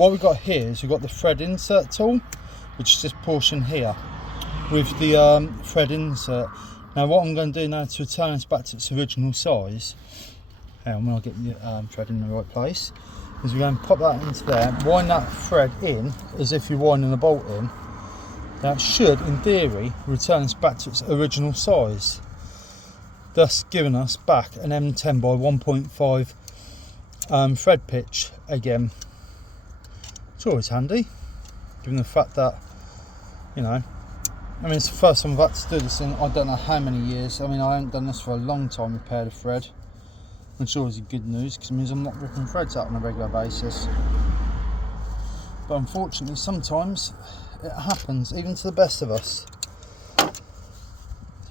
what we've got here is we've got the thread insert tool, which is this portion here with the thread insert. Now what I'm going to do now to return this back to its original size, and when I get the thread in the right place, is we're going to pop that into there, wind that thread in as if you're winding a bolt in. That should, in theory, return us back to its original size, thus giving us back an M10 by 1.5 thread pitch again. It's always handy, given the fact that, you know, I mean, it's the first time I've had to do this in I don't know how many years. I mean, I haven't done this for a long time, repaired a thread, which is always good news because it means I'm not ripping threads out on a regular basis. But unfortunately, sometimes it happens, even to the best of us. So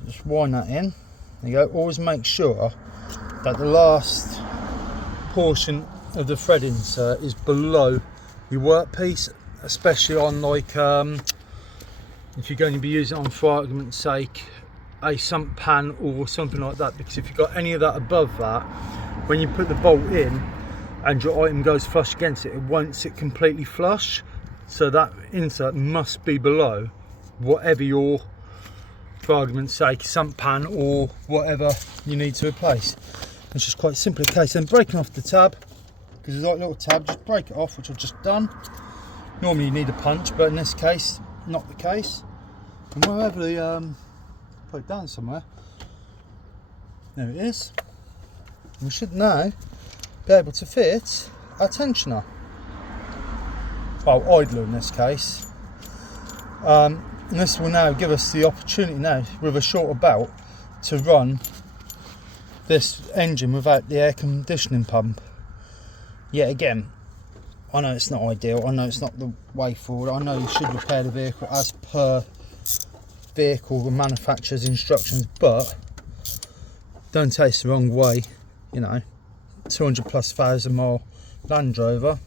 just wind that in. There you go. Always make sure that the last portion of the thread insert is below your workpiece, especially on like if you're going to be using it on, for argument's sake, a sump pan or something like that, because if you've got any of that above that, when you put the bolt in and your item goes flush against it, it won't sit completely flush. So that insert must be below whatever your, for argument's sake, sump pan or whatever you need to replace. It's just quite simply a case of breaking off the tab, because there's like a little tab, just break it off, which I've just done. Normally you need a punch, but in this case, not the case. And wherever the put it down somewhere, there it is. We should now be able to fit our tensioner, well, idler in this case. And this will now give us the opportunity now, with a shorter belt, to run this engine without the air conditioning pump. Yet again, I know it's not ideal, I know it's not the way forward, I know you should repair the vehicle as per vehicle, the manufacturer's instructions, but don't take it the wrong way, you know, 200,000+ mile Land Rover,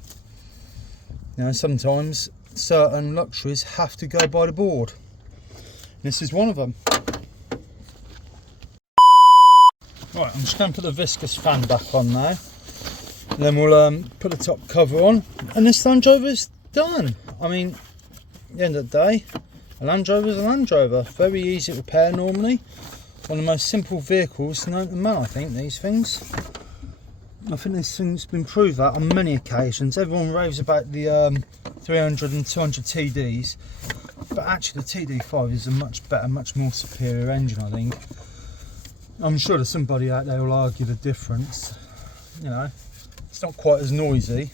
you know, sometimes certain luxuries have to go by the board. This is one of them. Right, I'm just going to put the viscous fan back on now, and then we'll put the top cover on, and this Land Rover is done. I mean, at the end of the day, a Land Rover is a Land Rover. Very easy to repair normally. One of the most simple vehicles known to man, I think, these things. I think this thing's been proved that on many occasions. Everyone raves about the 300 and 200 TDs, but actually the TD5 is a much better, much more superior engine, I think. I'm sure there's somebody out there who will argue the difference. You know, it's not quite as noisy,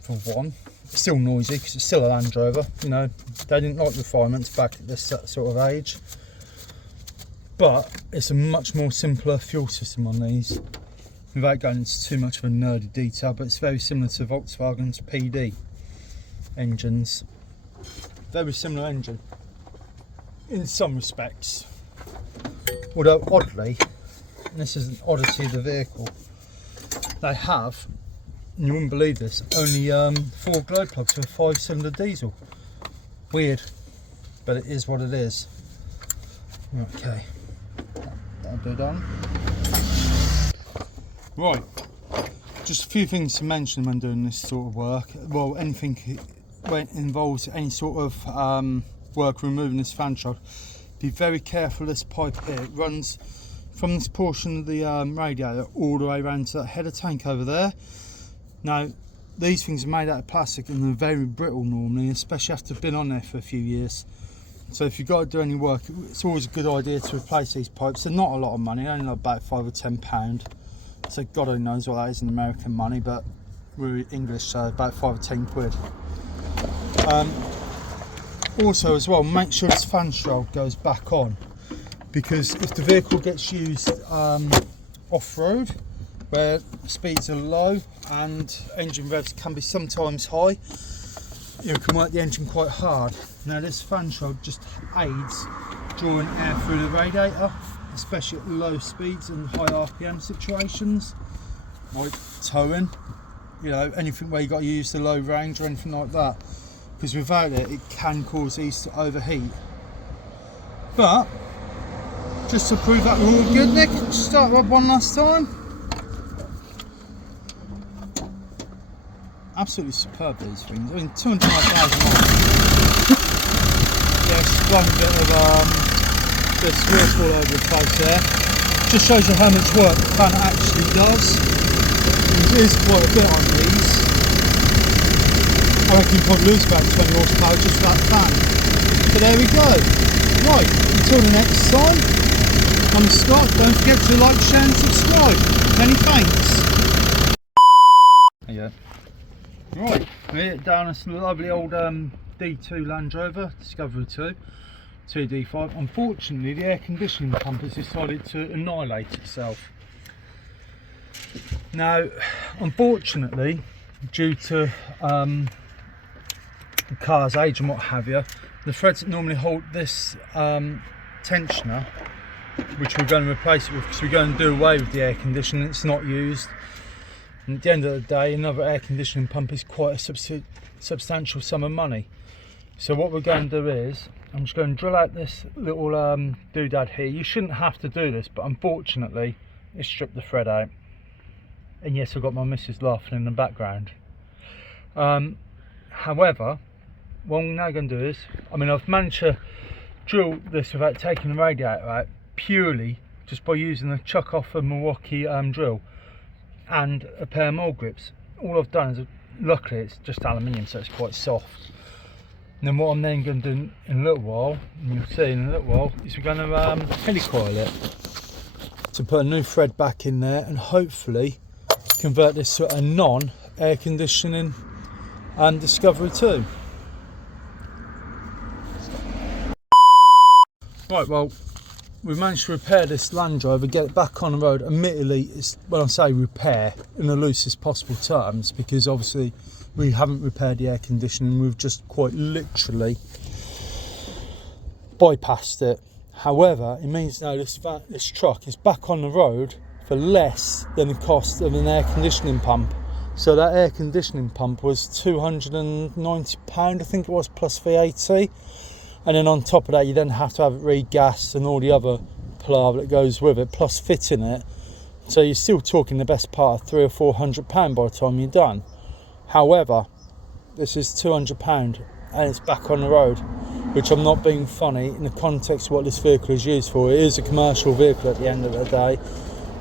for one. It's still noisy because it's still a Land Rover. You know, they didn't like refinements back at this sort of age. But it's a much more simpler fuel system on these, without going into too much of a nerdy detail, but it's very similar to Volkswagen's PD engines. Very similar engine in some respects. Although oddly, and this is an oddity of the vehicle, they have, and you wouldn't believe this, only 4 glow plugs for a 5-cylinder diesel. Weird, but it is what it is. Okay, that'll do done. Right, just a few things to mention when doing this sort of work. Well, anything when it involves any sort of work removing this fan shaft, be very careful. This pipe here, it runs from this portion of the radiator all the way around to that header tank over there. Now, these things are made out of plastic and they're very brittle normally, especially after they've been on there for a few years. So if you've got to do any work, it's always a good idea to replace these pipes. They're not a lot of money, only about £5 or £10. So God only knows what that is in American money, but we're English, so about 5 or 10 quid. Also as well, make sure this fan shroud goes back on, because if the vehicle gets used off-road, where speeds are low and engine revs can be sometimes high, you can work the engine quite hard. Now this fan shroud just aids drawing air through the radiator, especially at low speeds and high RPM situations, like towing, you know, anything where you've got to use the low range or anything like that, because without it, it can cause these to overheat. But just to prove that we're all good, Nick, start up one last time. absolutely superb, these things. I mean, 200,000 miles. Yeah, it's blown a bit of this wheels all over the place there. Just shows you how much work the fan actually does. It is quite a bit on these. I reckon you probably lose about 20 horsepower just for that fan. But there we go. Right, until the next time, I'm Scott. Don't forget to like, share and subscribe. Many thanks. Yeah. Right, we're down this lovely old D2 Land Rover, Discovery 2, 2D5. Unfortunately, the air conditioning pump has decided to annihilate itself. Now, unfortunately, due to the car's age and what have you, the threads that normally hold this tensioner, which we're going to replace it with because we're going to do away with the air conditioning, it's not used. And at the end of the day, another air conditioning pump is quite a substantial sum of money. So what we're going to do is, I'm just going to drill out this little doodad here. You shouldn't have to do this, but unfortunately, it stripped the thread out. And yes, I've got my missus laughing in the background. However, what I'm now going to do is, I mean, I've managed to drill this without taking the radiator out, purely just by using a chuck off a Milwaukee drill and a pair of mole grips. All I've done is, luckily it's just aluminium, so it's quite soft. And then what I'm then going to do in a little while, and you'll see in a little while, is we're going to helicoil it to put a new thread back in there and hopefully convert this to a non-air conditioning Discovery 2. Right, well, we've managed to repair this Land Rover, get it back on the road. Admittedly, it's, when I say repair, in the loosest possible terms, because obviously we haven't repaired the air conditioning, we've just quite literally bypassed it. However, it means now this truck is back on the road for less than the cost of an air conditioning pump. So that air conditioning pump was £290, I think it was, plus VAT. And then on top of that, you then have to have it re-gassed and all the other palaver that goes with it, plus fitting it. So you're still talking the best part of £300 or £400 by the time you're done. However, this is £200 and it's back on the road, which I'm not being funny in the context of what this vehicle is used for. It is a commercial vehicle at the end of the day,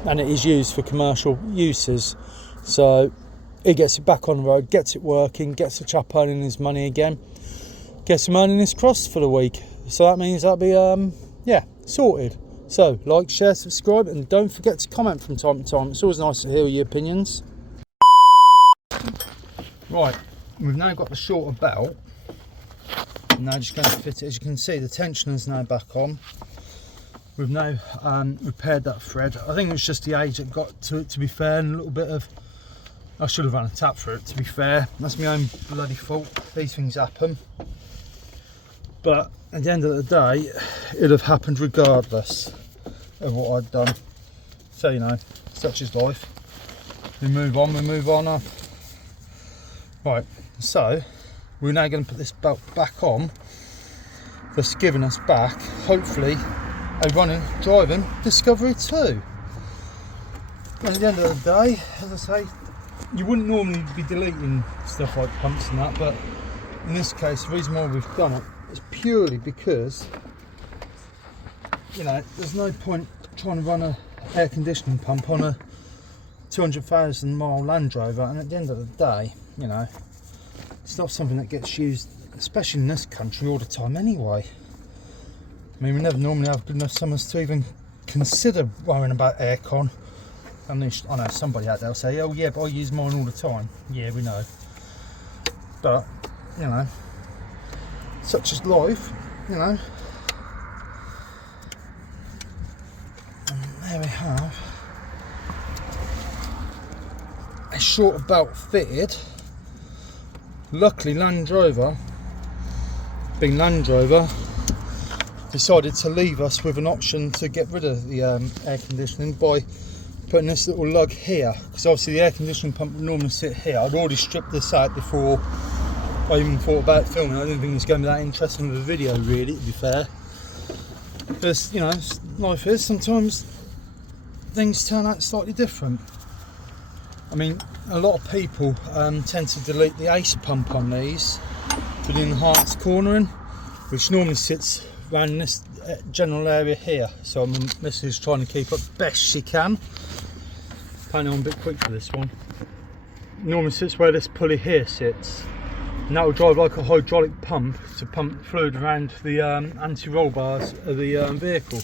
and it is used for commercial uses. So he gets it back on the road, gets it working, gets the chap earning his money again, gets him earning his crust for the week. So that means that'll be yeah, sorted. So like, share, subscribe, and don't forget to comment from time to time. It's always nice to hear your opinions. Right, we've now got the shorter belt. I'm now just going to fit it. As you can see, the tensioner's now back on. We've now repaired that thread. I think it was just the age that got to it, to be fair, and a little bit of, I should have run a tap for it, to be fair. That's my own bloody fault. These things happen. But at the end of the day, it'd have happened regardless of what I'd done. So, you know, such is life. We move on up. Right, so we're now going to put this belt back on, thus giving us back, hopefully, a running, driving Discovery 2. And at the end of the day, as I say, you wouldn't normally be deleting stuff like pumps and that, but in this case, the reason why we've done it is purely because, you know, there's no point trying to run an air conditioning pump on a 200,000 mile Land Rover, and at the end of the day, you know, it's not something that gets used, especially in this country, all the time anyway. I mean, we never normally have good enough summers to even consider worrying about aircon. I know somebody out there will say, oh yeah, but I use mine all the time. Yeah, we know. But, you know, such is life, you know. And there we have a shorter belt fitted. Luckily, Land Rover, being Land Rover, decided to leave us with an option to get rid of the air conditioning by putting this little lug here, because obviously the air conditioning pump would normally sit here. I'd already stripped this out before I even thought about filming. I didn't think it was going to be that interesting of a video, really, to be fair. But, you know, life is, sometimes things turn out slightly different. I mean, a lot of people tend to delete the ace pump on these for the enhanced cornering, which normally sits around this general area here. So my missus is trying to keep up best she can. Apparently I'm a bit quick for this one. Normally sits where this pulley here sits, and that will drive like a hydraulic pump to pump fluid around the anti-roll bars of the vehicle.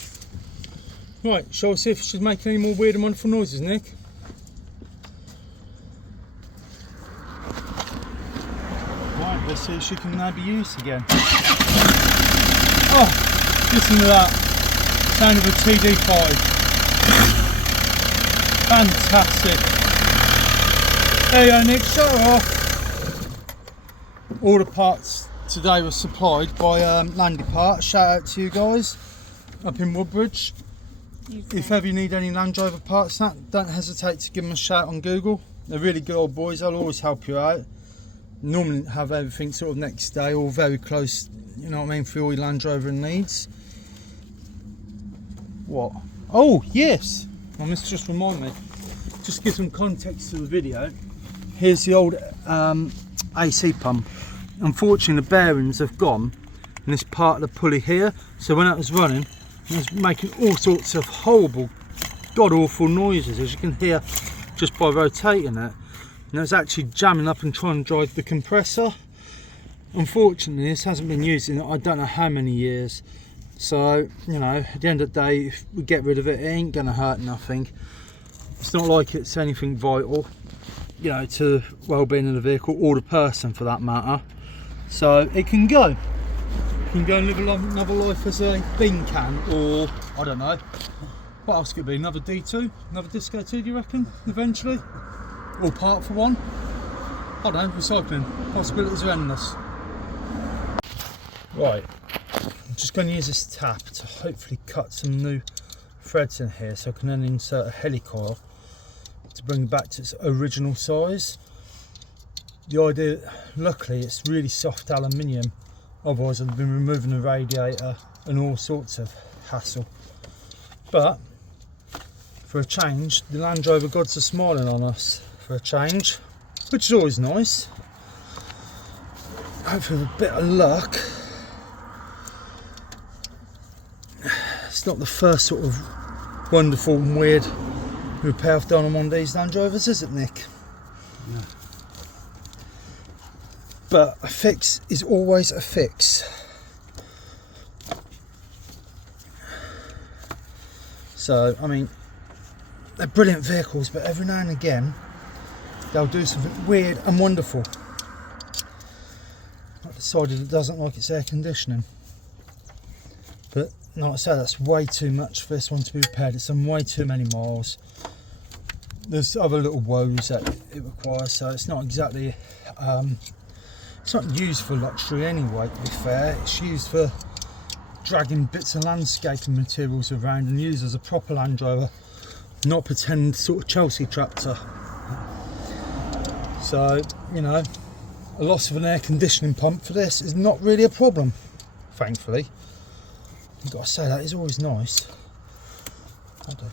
Right, shall we see if she's making any more weird and wonderful noises, Nick? Right, let's see if she can now be used again. Oh, listen to that sound of a TD5. Fantastic. There you go, Nick, shut her off. All the parts today were supplied by Landy Parts. Shout out to you guys up in Woodbridge. If ever you need any Land Rover parts, don't hesitate to give them a shout on Google. They're really good old boys, they'll always help you out. Normally have everything sort of next day or very close, you know what I mean, for all your Land Rover needs. What? Oh, yes! I must just remind me. Just to give some context to the video. Here's the old AC pump. Unfortunately, the bearings have gone in this part of the pulley here. So when that was running, it was making all sorts of horrible, god-awful noises, as you can hear just by rotating it. And it's actually jamming up and trying to drive the compressor. Unfortunately, this hasn't been used in I don't know how many years. So, you know, at the end of the day, if we get rid of it, it ain't going to hurt nothing. It's not like it's anything vital, you know, to the well-being of the vehicle or the person for that matter. So it can go. It can go and live another life as a bean can, or I don't know. What else could it be? Another D2? Another Disco 2, do you reckon, eventually? Or part for one? I don't know, recycling. Possibilities are endless. Right, I'm just going to use this tap to hopefully cut some new threads in here so I can then insert a helicoil to bring it back to its original size. The idea, luckily it's really soft aluminium, otherwise I'd have been removing the radiator and all sorts of hassle. But for a change, the Land Rover gods are smiling on us for a change, which is always nice. Hopefully with a bit of luck. It's not the first sort of wonderful and weird repair I've done on one of these Land Rovers, is it, Nick? No. But a fix is always a fix. So, I mean, they're brilliant vehicles, but every now and again they'll do something weird and wonderful. I've decided it doesn't like its air conditioning. But like I say, that's way too much for this one to be repaired. It's done way too many miles. There's other little woes that it requires, so it's not exactly it's not used for luxury anyway, to be fair. It's used for dragging bits of landscaping materials around and used as a proper Land Rover, not pretend sort of Chelsea tractor. So, you know, a loss of an air conditioning pump for this is not really a problem, thankfully. You've got to say, that is always nice. I do.